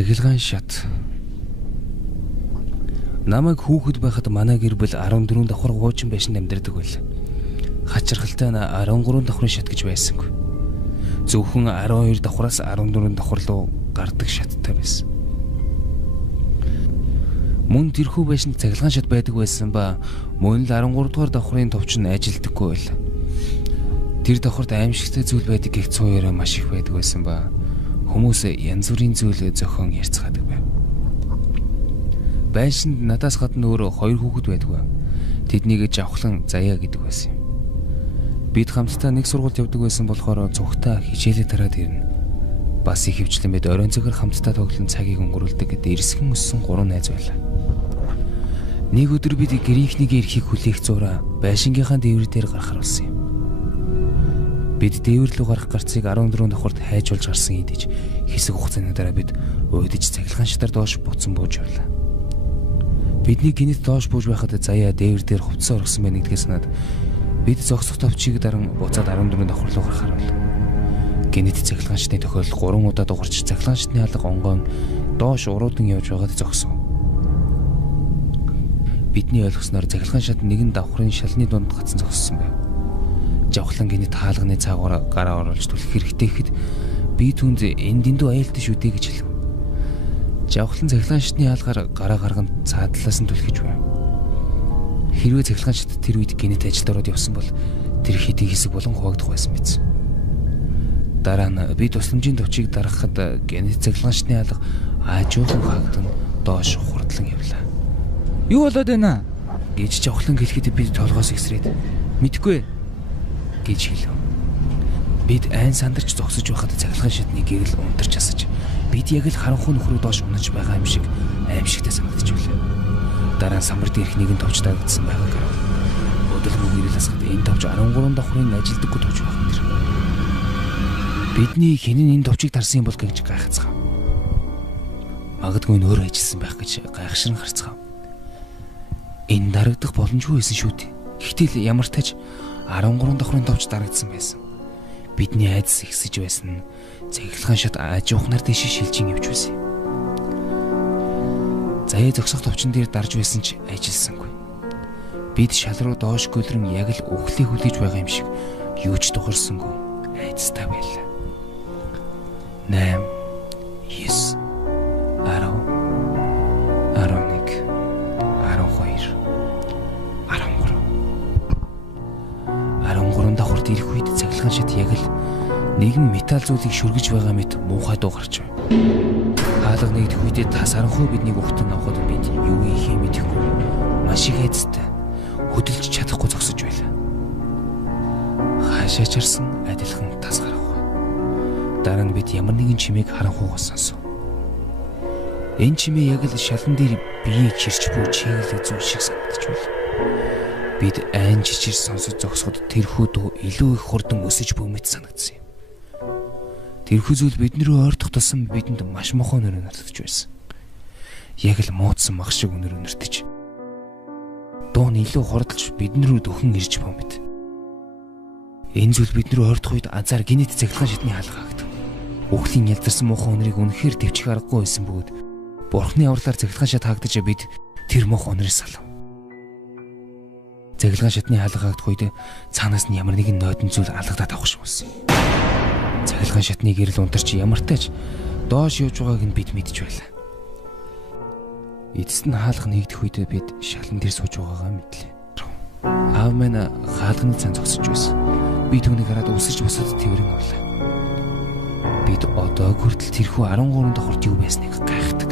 Цахилгаан шат. Намайг хүүхэд байхад манай гэр бүл 14 давхар гуучин байшинд амьдардаг байл. Хачирхалтай нь 13 давхрын шат гэж байсангүй. Зөвхөн 12 давхраас 14 давхар руу гардаг шаттай байсан. Мөн тэрхүү байшинд цахилгаан шат байдаг байсан ба мөн л 13 дугаар давхрын товч нь ажилдаггүй байл. Тэр давхарт аимшигтай зүйл байдаг гэх цууяраа маш их байдаг байсан ба хүмүүс янз бүрийн зүйл зохион ярьцгаадаг байв. Байшинд надаас гадна өөр 2 хүүхэд байдаг байв. Тэднийг жавхлан заяа гэдэг байсан юм. Бид хамтдаа нэг сургуульд явдаг байсан болохоор зүгтаа хичээлээ тараад ирнэ. Бас их хөвчлэн бид оройн цагаар хамтдаа тоглон цагийг өнгөрүүлдэг гэдэг эрсгэн өссөн 3 найз байлаа. Нэг өдөр бид гэрийнхнийгээ эрхийг хүлээх зураа байшингийнхаа дээвэр дээр гаргахар болсон юм. Бид дээвэр рүү гарах гарцыг 14 давхарт хайжуулж гарсан идэж хэсэг хугацааны дараа бид уйдаж цахилгаан шатар доош буцсан бууж явлаа. Бидний гинэт доош бууж байхад заяа дээвэр дээр хувцас оргсон байна гэдгээ санаад бид зогсох товчийг даран буцаад 14 давхар руу гарахаар бол гинэт цахилгаан шатны тохиолдол 3 удаа дугарч цахилгаан шатны алга онгойн доош уруудан явж байгаад зогсов. Бидний ойлгосноор цахилгаан шат нэгэн давхрын шалны дунд гацсан зогссон байв. Жавхлан гинэт хаалганы цаагаараа гараа оруулж түлхэх хэрэгтэй гэхэд би түнд энэ дэндүү аюултай шүү дээ гэж хэлв. Жавхлан цахилгаан шатны хаалгаар гараа гарган цаадлаас нь түлхэж байв. Хэрвээ цахилгаан шат тэр үед гинэт ажилд ороод явсан бол тэр хэдийн хэсэг болон хуваагдах байсан биз. Дараа нь би тусламжийн төвчийг дарахад гинэт цахилгаан шатны хаалга аажуухан хаагдан доош хурдлан явлаа. Юу болоод байна? Гэж жавхлан гэлэхэд би толгоос ихсрээд мэдгүй гэж хэлв. Бид айн сандарч зогсож байхад цахилгаан шатны гэрэл унтарч асаж бид яг л харанхуй нөхрөө доош унаж байгаа юм шиг аимшигтай санагдаж байлаа. Дараа нь самбар дээрх нэгэн товч дагагдсан байгааг харав. Өдөлгөө гэрэл асахад энэ товч 13 давхрын ажилдаггүй товч байх юм. Бидний хинэн энэ товчийг тарсан юм бол гэж гайхацгаав. Магадгүй нь өөрөө ажилласан байх гэж гайхширн харцгаав. Энэ дарагдах боломжгүй байсан шүү дээ. Гэхдээ ямар тач 13 давхрын товч дарагдсан байсан. Бидний айдас ихсэж байсан. Цахилгаан шат аажуухнаар дэше шилжин явж байсан. Заяа зогсох товчон дээр дарж байсан ч ажилласангүй. Бид шал руу доош гөлрөн яг л үхлээ хүлээж байгаа юм шиг юу ч тухарсангүй айдастай байлаа. 8 9 10 11 12 13 давхарт ирэх үед цахилгаан шат яг л нэгэн металл зүйлийг шүргэж байгаа мэт муухай дуу гарч байв. Хаалга нэгдэх үедээ тас харанхуй биднийг өгтөн авахд бид юу хийх юм мэдэхгүй маш их айцтай хөдөлж чадахгүй зогсож байлаа. Хаашаа чарсан адилхан тас гарахгүй. Дараа нь бид ямар нэгэн чимээг харанхуйгаас сонсов. Энэ чимээ яг л шалан дээр биеийг чирч буй чиглэг зүйл шиг санагдаж байлаа. Бид айн чичир сонсож зогсоход тэрхүү дуу илүү их хурдан өсөж буй мэт санагдсан юм. Тэрхүү зүйл бидний ойртох тусам бидэнд маш мохоо нөрөө нартаж байсан. Яг л муудсан мах шиг өнөр өнөртөж. Дуу нь илүү хурдалж бидний рүү дөхөн ирж буй мэт. Энэ зүйл бидний ойртох үед азар гинэт цахилгаан шатны хаалга хаагдаг. Үхлийн ялдарсан мохоо өнөрийг үнэхээр төвчих аргагүй байсан бөгөөд бурхны авралаар цахилгаан шат хаагдаж бид тэр мохоо өнөрөөс салав. Цахилгаан шатны хаалга хаагдах үед цаанаас нь ямар нэгэн нойтон зүйл алгадаад авах шиг болсон. Цахилгаан шатны гэрэл унтарч ямар тач доош явж байгааг нь бид мэдж байлаа. Эцэст нь хаалга нэгдэх үед бид шалан дээр сууж байгаагаа мэдлээ. Аав минь хаалганы цан зогсож байсан. Би түүнийг хараад өсөж босоод тэрэн авлаа. Бид одоо хүртэл тэрхүү 13 давхарт юу байсныг гайхдаг.